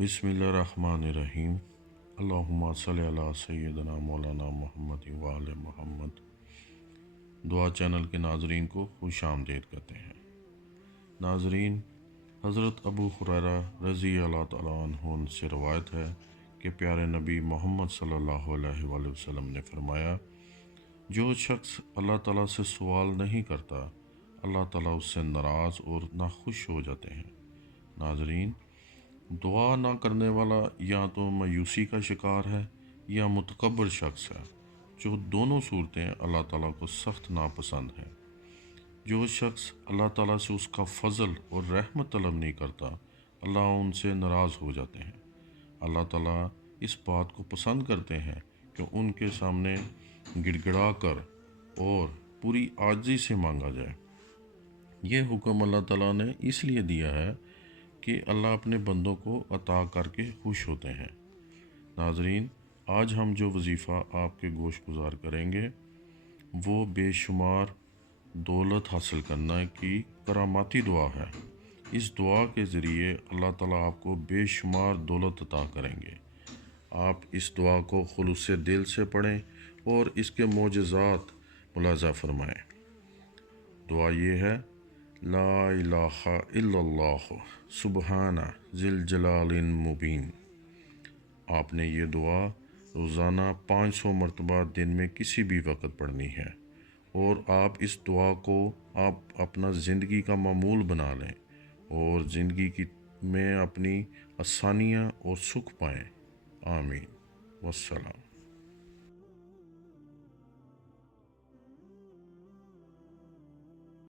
बिस्मिल्लाहिर्रहमानिर्रहीम। अल्लाहुम्मा सल्लि अला सय्यिदना मौलाना मोहम्मद व आले मोहम्मद। दुआ चैनल के नाजरीन को खुश आमदीद कहते हैं। नाजरीन, हज़रत अबू हुरैरा रज़ी अल्लाह तआला अन्हु से रवायत है कि प्यारे नबी मोहम्मद सल्लल्लाहु अलैहि वसल्लम ने फरमाया, जो शख्स अल्लाह ताला से सवाल नहीं करता, अल्लाह ताला उससे नाराज़ और नाखुश हो जाते हैं। नाजरीन, दुआ ना करने वाला या तो मायूसी का शिकार है या मुतकब्बर शख्स है, जो दोनों सूरतें अल्लाह ताला को सख्त नापसंद हैं। जो शख्स अल्लाह ताला से उसका फ़ज़ल और रहमत तलब नहीं करता, अल्लाह उनसे नाराज़ हो जाते हैं। अल्लाह ताला इस बात को पसंद करते हैं कि उनके सामने गिड़गिड़ा कर और पूरी आजिज़ी से मांगा जाए। ये हुक्म अल्लाह ताला ने इसलिए दिया है कि अल्लाह अपने बंदों को अता करके खुश होते हैं। नाजरीन, आज हम जो वजीफ़ा आपके गोश गुजार करेंगे वो बेशुमार दौलत हासिल करने की करामाती दुआ है। इस दुआ के ज़रिए अल्लाह ताला आपको बेशुमार दौलत अता करेंगे। आप इस दुआ को खुलूस से दिल से पढ़ें और इसके मोजज़ात मुलाज़ा फरमाएँ। दुआ ये है, ला इलाहा इल्लल्लाह सुबहाना ज़िल जलालिन मुबीन। आपने ये दुआ रोज़ाना 500 मरतबा दिन में किसी भी वक्त पढ़नी है और आप इस दुआ को आप अपना ज़िंदगी का मामूल बना लें और ज़िंदगी में अपनी आसानियाँ और सुख पाएँ। आमीन। वस्सलाम।